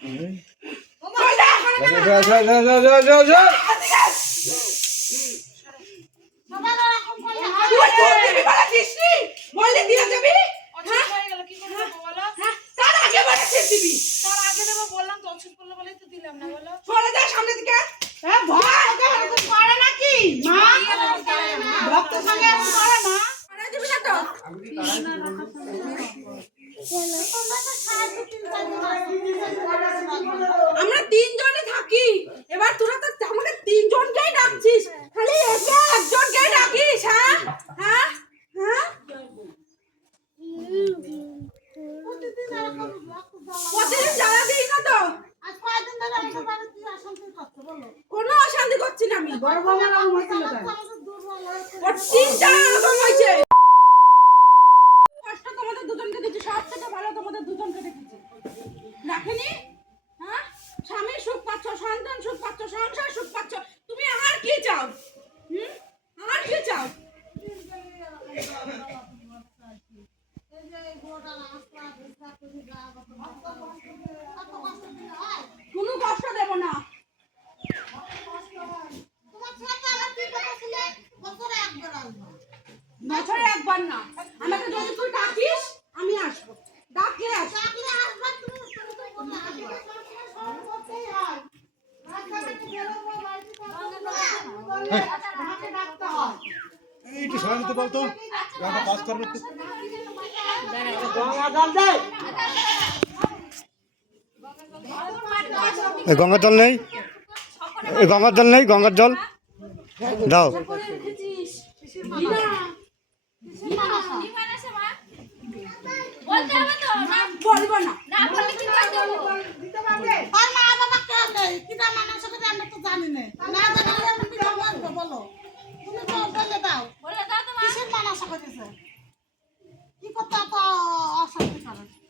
তুই তোর দিবি বলে দিসনি? বললে দিয়ে যাবি? অসুখ গেল কি করে দেবো বলো তার আগে বলেছিস দিবি। তার আগে দেবো বললাম তো অসুখ করল বলেই তো দিলাম না বলো সরে যা সামনের দিকে। ভয়, ওকে এরকম করে নাকি? মা? ভক্তের সঙ্গে করে না তো? আমরা তিনজনে থাকি এবার তোরা তো আমাকে তিনজনকেই ডাকছিস খালি একে একজনকেই ডাকিস হ্যাঁ হ্যাঁ হ্যাঁ প্রতিদিন জ্বালা দিই না তো কোনো অশান্তি করছি না আমি বড় তোমাদের দুজনকে দিচ্ছি সব থেকে ভালো তোমাদের দুজনকে দেখেছি হ্যাঁ স্বামী সুখ পাচ্ছ সন্তান সুখ পাচ্ছ সংসার সুখ পাচ্ছ তুমি আর কি চাও হুম আর কি চাও কোনো কষ্ট দেব না বছরে একবার না আমাকে যদি তুই ডাকিস আমি আসব ডাকলে আসব নিতে বলতো আমরা কাজ করব এই গঙ্গার জল নেই? এই গঙ্গার জল নেই? গঙ্গার জল? দাও। না বলব না না বললে কি করে দেবো বলে দাও তো মা বলো তো মা কি অশান্তি করে? এ কেন কিসের কি মানুষ আমি কিছু জানি না তার বাবা মা নেই তো বলো তো মা না,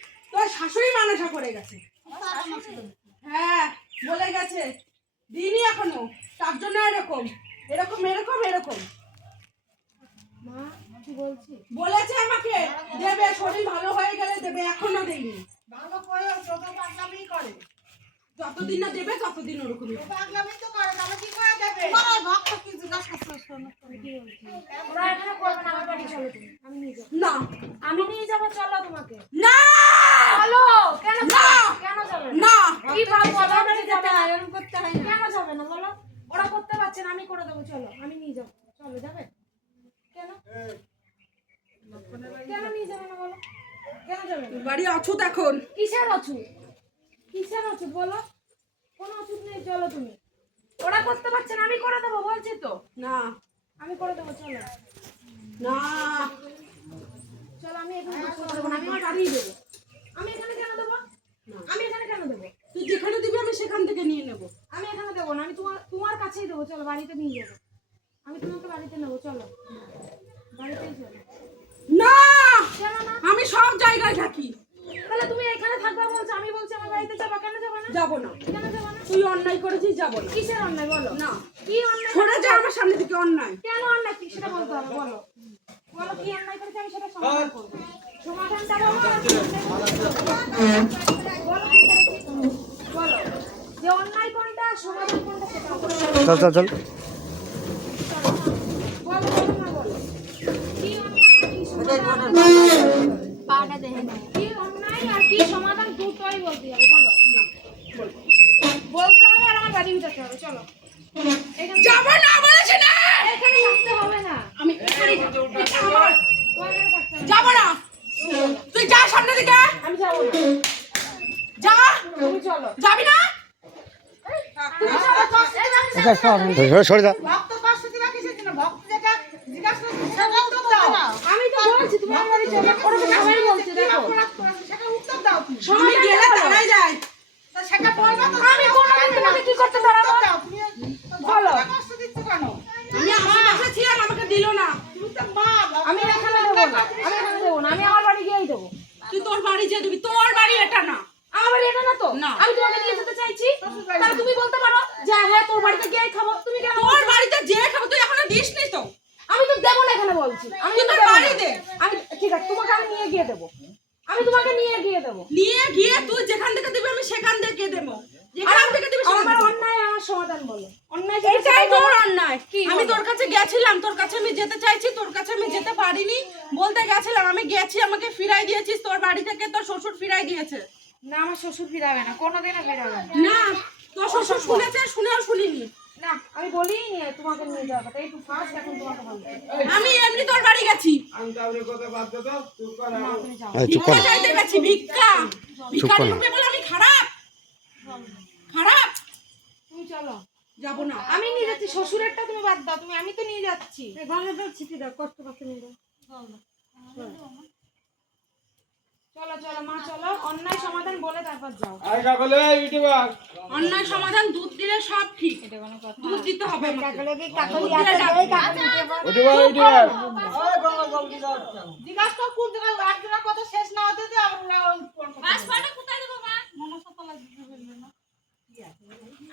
তোর শাশুড়ি মানসা করে গেছে। হ্যাঁ বলে গেছে। দিইনি এখনও তার জন্য এরকম। এরকম এরকম এরকম। বলছি? আমাকে দেবে শরীর ভালো হয়ে গেলে দেবে এখনও দেয়নি। ভালো করে যত পাগলামি করে। যতদিন না দেবে ততদিন ওরকমই। পাগলামি তো করে তবে কি করে দেবে? ওরা এখানে করবে না আমার বাড়ি চলো তুমি। আমি নিয়ে যাব। না। আমি নিয়ে যাব চলো তোমাকে। না! চলো কেন না। কেন যাবে? না। না কি ভাবো আমার যাবে না। এরকম করতে হয় না। কেন যাবে না বলো? ওরা করতে পারছে না আমি করে দেবো চলো আমি নিয়ে যাব। চলো যাবে? কেন? কেন নিয়ে যাবে না বলো? কেন যাবে বাড়ি অছুত এখন। কিসের অছুত? কিসের অছুত বলো? কোনো অছুত নেই চলো তুমি। ওরা করতে পারছে না আমি করে দেবো বলছি তো। না। আমি করে দেবো চলো। না। চলো আমি এখানে করে দেবো আমি আমার বাড়িই দেবো আমি এখানে কেন দেবো আমি এখানে কেন দেবো তুই যেখানে দিবি আমি সেখান থেকে নিয়ে নেব আমি এখানে দেবো না আমি তোমার তোমার কাছেই দেবো চলো বাড়িতে নিয়ে যাব। আমি তোমাকে বাড়িতে নেব চলো। বাড়িতেই চলো। না! আমি সব জায়গায় থাকি। তাহলে তুমি এখানে থাকবা বলছো আমি বলছি আমার বাড়িতে যাবা কেন যাবা না? যাব না। কেন যাবা না? তুই অন্যায় করেছিস যাব না। কিসের অন্যায় বলো? না। কি অন্যায় সরে যা আমার সামনে থেকে অন্যায়। কেন অন্যায়? কি সেটা বলতে হবে বলো। বলো কি অন্যায় করেছে? আমি সেটা সমাধান করব। সমাধানটা বলো করেছে? বলো কি সমাধান দুটোই বলতে হবে বলো বলতে হবে আর আমার বাড়ি যেতে হবে চলো। এখানে না বলেছি না এখানে থাকতে হবে না আমি এখানেই থাকব। এটা আমার তোমার এখানে থাকতে হবে যাব না। তুই যা সামনে দিকে। আমি যাব না। যা। চলো। যাবি না তুমি চলো কষ্ট সরে- সরে যা ভক্ত কষ্ট দিবা কিসের জন্য ভক্ত যেটা জিজ্ঞাসা করছে সেটা উত্তর দাও। আমি তো আমার বাড়ি চলো ওরা তো সবাই বলছে কি দেখো। অপরাধ করেছে সেটা উত্তর দাও তুমি। আমি গেলে তারাই যায়। তা সেটা বলবা তো আমি কোনোদিন তোমাকে কি করতে পারব বলো। কষ্ট দিচ্ছ কেন আমি আমার বাসা ছিলাম আমাকে দিল না। তুমি তো মা আমি এখানে দেবো না আমি এখানে দেবো না আমি আমার বাড়ি গিয়েই দেবো। তুই তোর বাড়ি যে দিবি তোর বাড়ি এটা না। আমার বাড়ি এটা না তো? না। আমি তোমাকে নিয়ে যেতে চাইছি? তাহলে তুমি বলতে পারো যে হ্যাঁ তোর বাড়িতে গিয়েই খাব তুমি কেন তোর বাড়িতে যে খাব তুই এখনও দিস নি তো। আমি তো দেবো না এখানে বলছি। আমি তো বাড়ি দে। আমি ঠিক আছে তোমাকে আমি নিয়ে গিয়ে দেবো। আমি তোমাকে নিয়ে গিয়ে দেবো। নিয়ে গিয়ে তুই যেখান থেকে দিবি আমি সেখান থেকে দেবো। যেখান থেকে দিবি আমার অন্যায় আমার সমাধান বলো। অন্যায় এটাই তোর অন্যায়। কি আমি তোর কাছে গেছিলাম তোর কাছে আমি যেতে চাইছি তোর কাছে আমি যেতে পারিনি। বলতে গেছিলাম আমি গেছি আমাকে ফিরাই দিয়েছিস তোর বাড়ি থেকে তোর শ্বশুর ফিরাই দিয়েছে। না আমার শ্বশুর ফিরাবে না কোনোদিনও ফিরাবে না। না তোর শ্বশুর শুনেছে শুনেও শুনিনি। না আমি বলিই নি তোমাকে নিয়ে যাওয়ার কথা একটু ফার্স্ট এখন তোমাকে বলতে আমি এমনি তোর বাড়ি গেছি। এই চুপ কর। ভিক্ষা চাইতে গেছি ভিক্ষা। রূপে বলে আমি খারাপ। খারাপ। তুমি চলো। যাব না। আমি নিয়ে যাচ্ছি শ্বশুরেরটা তুমি বাদ দাও তুমি আমি তো নিয়ে যাচ্ছি। চলো। অন্যায় সমাধান দুধ দিলে সব ঠিক। দুধ দিতে হবে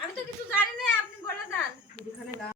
আমি তো কিছু জানি না আপনি বলে দেন।